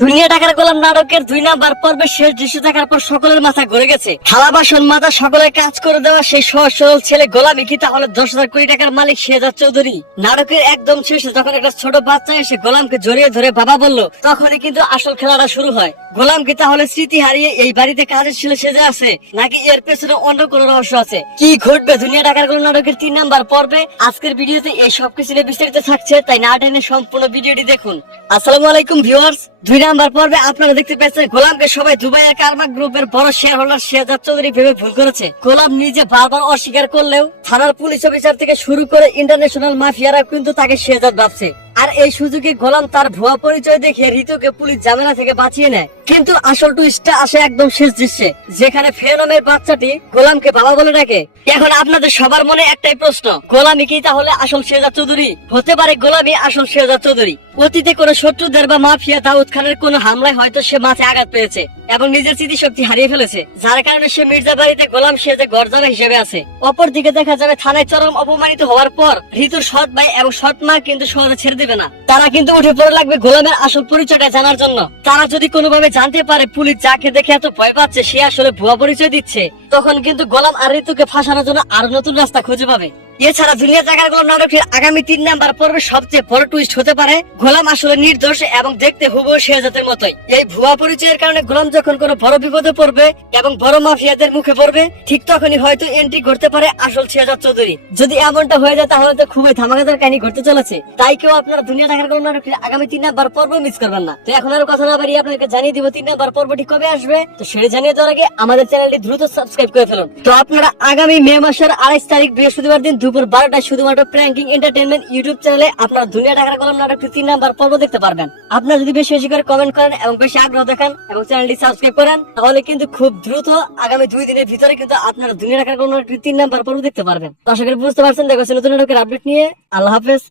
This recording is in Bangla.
দুনিয়া টাকার গোলাম নাটকের 2 নাম্বার পর্বে শেষ দৃশ্য দেখার পর সকলের মাথা ঘুরে গেছে। থালা বাসন মাথা সকলের কাজ করে দেওয়া সেই সহজ সরল ছেলে গোলামী কি তাহলে 10,000 কোটি টাকার মালিক শেহজাদ চৌধুরী? নাটকের একদম শেষে যখন একটা ছোট বাচ্চা এসে গোলামকে জড়িয়ে ধরে বাবা বলল, তখনই কিন্তু আসল খেলাটা শুরু হয়। গোলাম কি তাহলে স্মৃতি হারিয়ে এই বাড়িতে কাজের ছেলে সেজে আছে, নাকি এর পেছনে অন্য কোনো রহস্য আছে? কি ঘটবে দুনিয়া টাকার গোলাম নাটকের 3 নাম্বার পর্বে? আজকের ভিডিওতে এই সবকিছু নিয়ে বিস্তারিত থাকছে, তাই না টেনে সম্পূর্ণ ভিডিওটি দেখুন। আসসালামু আলাইকুম ভিউয়ার্স। 2 নাম্বার পর্বে আপনারা দেখতে পাচ্ছেন গোলামকে সবাই দুবাইয়ের কারমা গ্রুপের বড় শেয়ার হোল্ডার শেহজাদ চৌধুরী ভেবে ভুল করেছে। গোলাম নিজে বারবার অস্বীকার করলেও থানার পুলিশ অফিসার থেকে শুরু করে ইন্টারন্যাশনাল মাফিয়ারা কিন্তু তাকে শেহজাদ ভাবছে। আর এই সুযোগে গোলাম তার ভুয়া পরিচয় দেখিয়ে ঋতুকে পুলিশ ঝামেলা থেকে বাঁচিয়ে নেয়। কিন্তু আসল টুইস্টটা আসে একদম শেষ দৃশ্যে, যেখানে ফেনমের বাচ্চাটি গোলামকে বাবা বলে ডাকে। এখন আপনাদের সবার মনে একটাই প্রশ্ন, গোলামই কি তাহলে আসল শেহজাদ চৌধুরী? হতে পারে গোলামই আসল শেহজাদ চৌধুরী। অতীতে কোনো শত্রুদের বা মাফিয়া দাউদ খানের কোনো হামলায় হয়তো সে মাথায় আঘাত পেয়েছে এবং নিজের স্মৃতিশক্তি হারিয়ে ফেলেছে, যার কারণে সে মির্জা বাড়িতে গোলাম সেজে গরজামা হিসেবে আছে। অপরদিকে দেখা যাবে থানায় চরম অপমানিত হওয়ার পর ঋতুর সৎ ভাই এবং সৎ মা কিন্তু সহজে ছেড়ে দেবে না। তারা কিন্তু উঠে পড়ে লাগবে গোলামের আসল পরিচয়টা জানার জন্য। তারা যদি কোনোভাবে জানতে পারে পুলিশ যাকে দেখে এত ভয় পাচ্ছে সে আসলে ভুয়া পরিচয় দিচ্ছে, তখন কিন্তু গোলাম আর ঋতুকে ফাঁসানোর জন্য আরো নতুন রাস্তা খুঁজে পাবে। এছাড়া দুনিয়া টাকার গোলাম নাটকের আগামী 3 নাম্বার পর্বে সবচেয়ে বড় টুইস্ট হতে পারে গোলাম আসলে নির্দোষ এবং দেখতে হুবহু শেহজাদের মতোই। এই ভুয়া পরিচয়ের কারণে গোলাম যখন কোনো বড় বিপদে পড়বে এবং বড় মাফিয়াদের মুখে পড়বে, ঠিক তখনই হয়তো এন্ট্রি করতে পারে আসল শেহজাদ চৌধুরী। যদি এমনটা হয়ে যায় তাহলে তো খুবই ধামাকাদার কাহিনী ঘটতে চলেছে। তাই কেউ আপনারা দুনিয়া টাকার গোলাম নাটকের আগামী 3 নাম্বার পর্ব মিস করবেন না। তো এখন আর কথা না বাড়িয়ে আপনাদেরকে জানিয়ে দিব 3 নাম্বার পর্বটি কবে আসবে। তো সেটা জানিয়ে দেওয়ার আগে আমাদের চ্যানেলটি দ্রুত সাবস্ক্রাইব করে ফেলুন। তো আপনারা আগামী মে মাসের 28 তারিখ বৃহস্পতিবার দিন দুপুর 12টায় শুধুমাত্র প্র্যাঙ্কিং এন্টারটেইনমেন্ট ইউটিউব চ্যানেলে আপনারা দুনিয়া টাকার গোলাম নাটকের 3 নাম্বার পর্ব দেখতে পারবেন। আপনারা যদি বেশি বেশি করে কমেন্ট করেন এবং বেশি আগ্রহ দেখান এবং চ্যানেলটি সাবস্ক্রাইব করেন, তাহলে কিন্তু খুব দ্রুত আগামী 2 দিনের ভিতরে কিন্তু আপনারা দুনিয়া টাকার গোলাম নাটকের 3 নাম্বার পর্ব দেখতে পারবেন। তো আশা করি বুঝতে পারছেন। দেখা হচ্ছে নতুন নাটকের আপডেট নিয়ে। আল্লাহ হাফেজ।